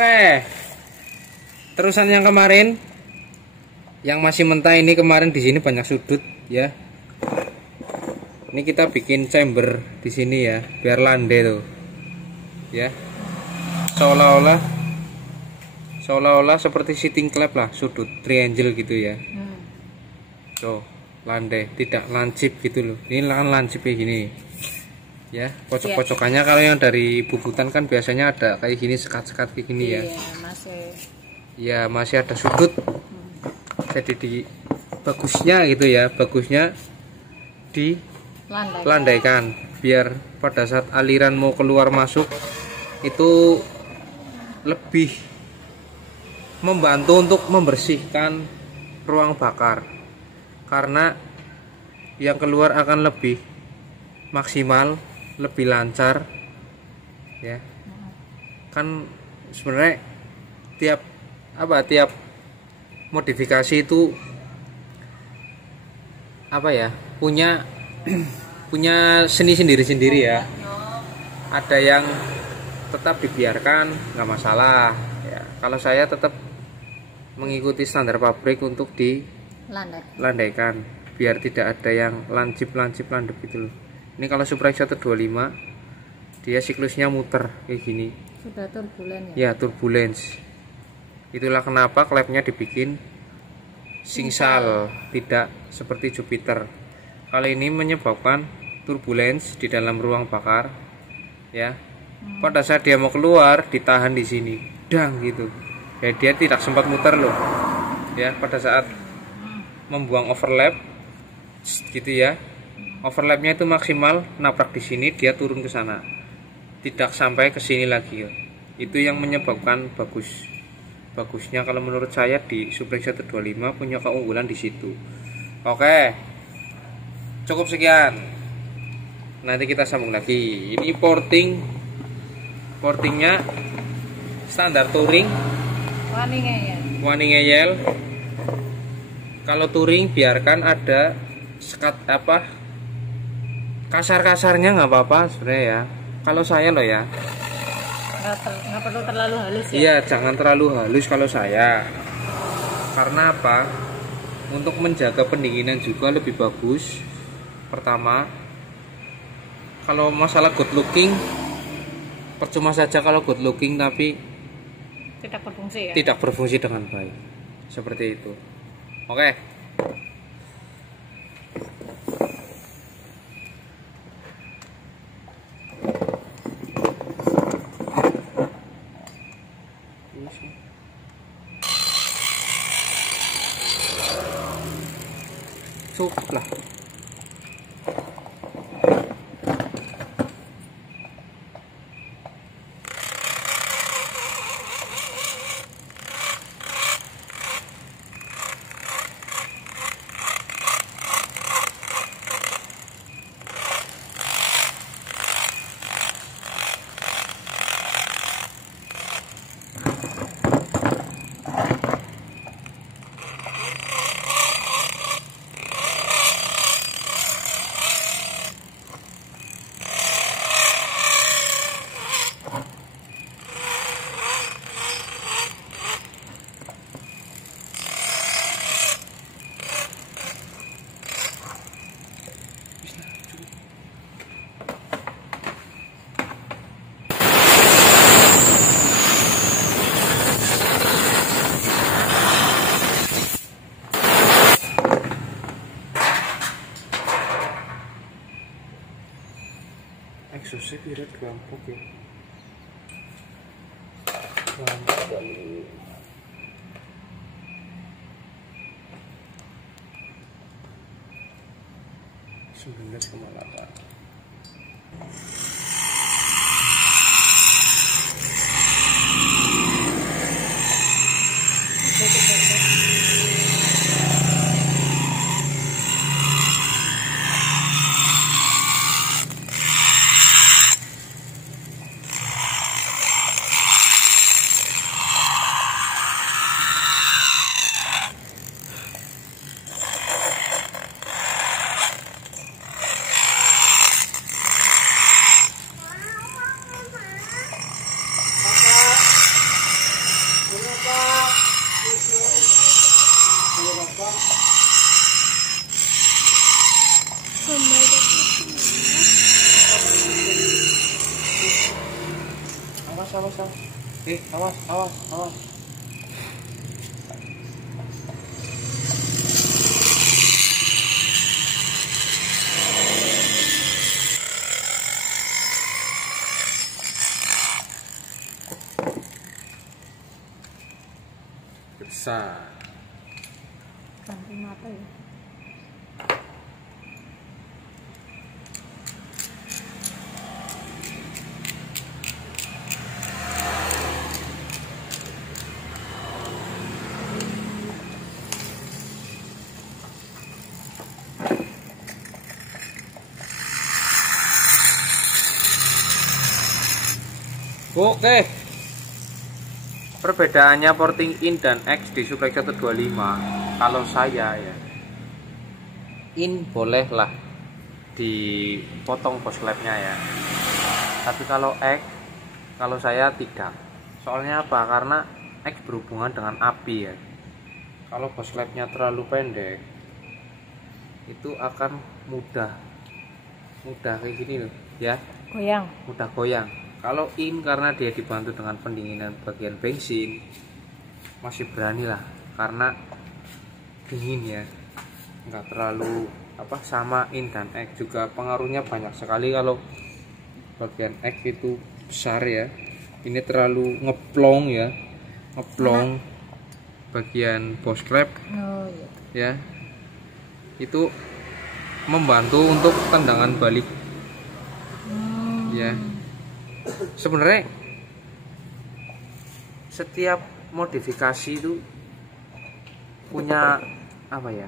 Oke. Terusan yang kemarin, yang masih mentah ini kemarin di sini banyak sudut ya. Ini kita bikin chamber di sini ya, biar landai tuh. Ya. Seolah-olah seperti sitting clap lah, sudut triangle gitu ya. Tuh, landai, tidak lancip gitu loh. Ini kan lancip kayak gini. Ya, pojok-pojokannya kalau yang dari bubutan kan biasanya ada kayak gini, sekat-sekat kayak gini ya. Iya, masih ada sudut. Jadi di bagusnya gitu ya, bagusnya di landaikan biar pada saat aliran mau keluar masuk itu lebih membantu untuk membersihkan ruang bakar, karena yang keluar akan lebih maksimal, lebih lancar ya. Kan sebenarnya tiap modifikasi itu punya punya seni sendiri-sendiri ya. Ada yang tetap dibiarkan nggak masalah ya. Kalau saya tetap mengikuti standar pabrik untuk dilandaikan biar tidak ada yang lancip landep gitu loh. Ini kalau Supra X125 dia siklusnya muter kayak gini. Sudah turbulen Ya, ya? turbulence. Itulah kenapa klepnya dibikin singsal, tidak seperti Jupiter. Kali ini menyebabkan turbulence di dalam ruang bakar ya. Pada saat dia mau keluar ditahan di sini, dang gitu. Ya, dia tidak sempat muter loh. Ya, pada saat membuang overlap gitu ya. Overlapnya itu maksimal nabrak di sini, dia turun ke sana, tidak sampai ke sini lagi ya. Itu yang menyebabkan bagusnya kalau menurut saya di Supra 125 punya keunggulan di situ. Oke, cukup sekian, nanti kita sambung lagi. Ini portingnya standar touring, wani ngeyel. Kalau touring biarkan ada sekat kasar-kasarnya nggak apa-apa sebenarnya ya. Kalau saya loh ya, nggak perlu terlalu halus ya? Iya, jangan terlalu halus kalau saya. Karena apa? Untuk menjaga pendinginan juga lebih bagus. Pertama, kalau masalah good looking, percuma saja kalau good looking tapi tidak berfungsi ya? Tidak berfungsi dengan baik. Seperti itu. Oke. Cukup lah. Exhaustnya irit gampang ya. Gampang kali. 19,8. awas, awas, awas. Besar. Ganti mata ya. Oke. Perbedaannya porting in dan X di Suplex 125. Kalau saya ya, in bolehlah dipotong bos labnya ya. Tapi kalau X, kalau saya tidak. Soalnya apa? Karena X berhubungan dengan api ya. Kalau bos labnya terlalu pendek, itu akan mudah kayak gini loh ya. Goyang. Mudah goyang. Kalau in karena dia dibantu dengan pendinginan bagian bensin, masih berani lah karena dingin ya, nggak terlalu sama. In dan X juga pengaruhnya banyak sekali. Kalau bagian X itu besar ya, ini terlalu ngeplong ya, ngeplong bagian bos klep ya, itu membantu untuk tendangan balik ya. Sebenarnya setiap modifikasi itu punya punya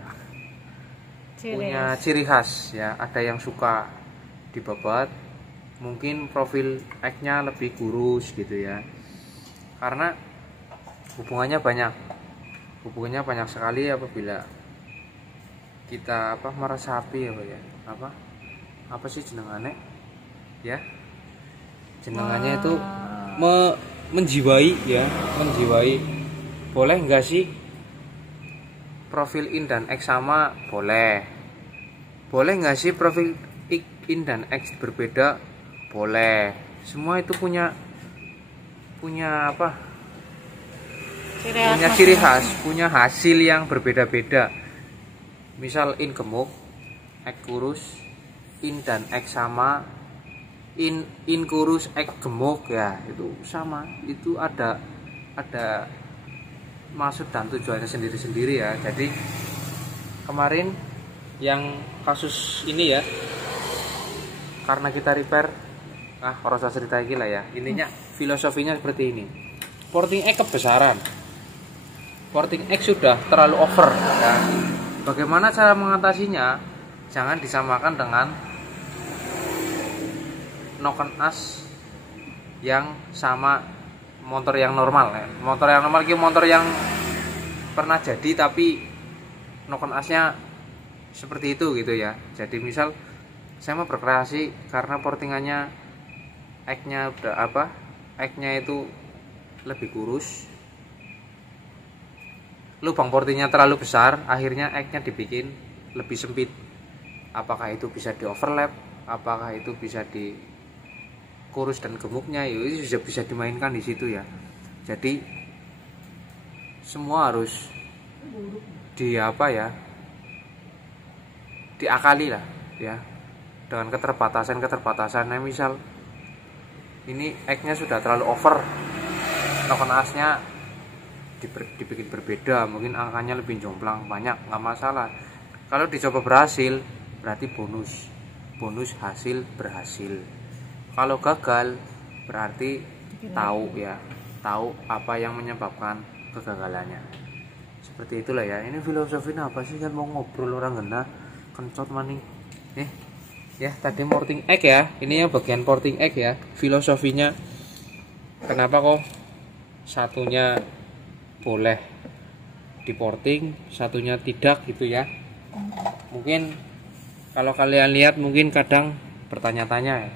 ciri khas ya. Ada yang suka dibabat, mungkin profil X-nya lebih kurus gitu ya, karena hubungannya banyak sekali apabila kita meresapi apa sih jenengannya ya, jenengannya itu menjiwai ya, menjiwai. Boleh enggak sih profil in dan X sama? Boleh enggak sih profil in dan X berbeda? Boleh. Semua itu punya ciri khas, punya hasil yang berbeda-beda. Misal in gemuk, X kurus, in dan X sama, in kurus X gemuk ya, itu sama. Itu ada maksud dan tujuannya sendiri-sendiri ya. Jadi kemarin yang kasus ini ya, karena kita repair, harus cerita lagi lah ya. Ininya filosofinya seperti ini. Porting X kebesaran, porting X sudah terlalu over ya. Bagaimana cara mengatasinya? Jangan disamakan dengan noken as yang sama motor yang normal ya. Motor yang normal itu motor yang pernah jadi tapi noken asnya seperti itu gitu ya. Jadi misal saya mau berkreasi karena portingannya X-nya udah X-nya itu lebih kurus, lubang portingnya terlalu besar, akhirnya X-nya dibikin lebih sempit. Apakah itu bisa di overlap, apakah itu bisa di kurus dan gemuknya, itu juga bisa dimainkan di situ ya. Jadi semua harus diakali lah ya, dengan keterbatasannya. Misal ini X-nya sudah terlalu over, noken asnya dibikin berbeda, mungkin angkanya lebih jomplang banyak, nggak masalah. Kalau dicoba berhasil berarti bonus hasil berhasil. Kalau gagal berarti tahu apa yang menyebabkan kegagalannya. Seperti itulah ya. Ini filosofinya apa sih, kan mau ngobrol orang gena kencot maning ya. Tadi porting X ya, ini yang bagian porting X ya. Filosofinya kenapa kok satunya boleh diporting, satunya tidak gitu ya. Mungkin kalau kalian lihat mungkin kadang bertanya-tanya ya,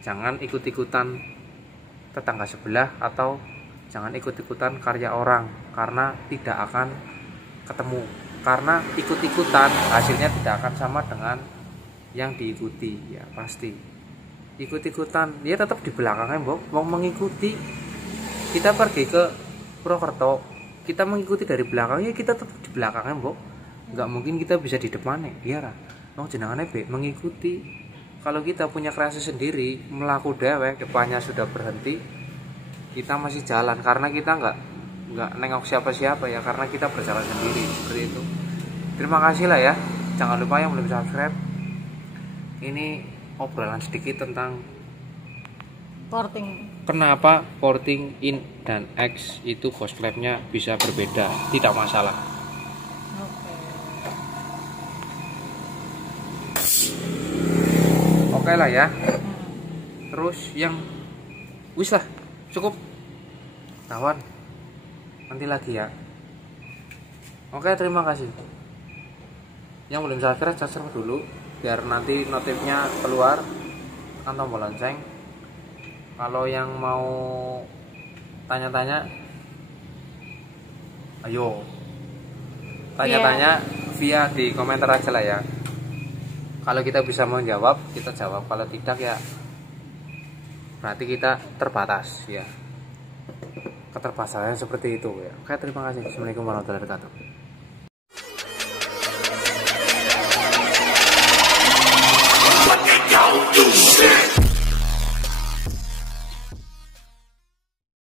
jangan ikut-ikutan tetangga sebelah atau jangan ikut-ikutan karya orang, karena tidak akan ketemu. Karena ikut-ikutan hasilnya tidak akan sama dengan yang diikuti ya, pasti. ikut-ikutan, dia tetap di belakangnya mbok, mau mengikuti. Kita pergi ke Purwokerto, kita mengikuti dari belakang, ya kita tetap di belakangnya mbok. Nggak mungkin kita bisa di depannya, iya lah. Mau jenengannya mengikuti. Kalau kita punya kreasi sendiri, melaku dewek, depannya sudah berhenti, kita masih jalan karena kita nggak nengok siapa-siapa ya, karena kita berjalan sendiri seperti itu. Terima kasih lah ya. Jangan lupa yang belum subscribe. Ini obrolan sedikit tentang Porting. kenapa porting in dan X itu ghost clapnya bisa berbeda. Tidak masalah. Oke. Oke lah ya. Terus yang wis lah, cukup kawan, nanti lagi ya. Oke, terima kasih. Yang belum subscribe dulu biar nanti notifnya keluar, tekan tombol lonceng. Kalau yang mau tanya-tanya, ayo tanya-tanya via di komentar aja lah ya. Kalau kita bisa menjawab, kita jawab. Kalau tidak ya berarti kita terbatas ya. Keterbatasannya seperti itu ya. Oke, terima kasih. Assalamualaikum warahmatullahi wabarakatuh.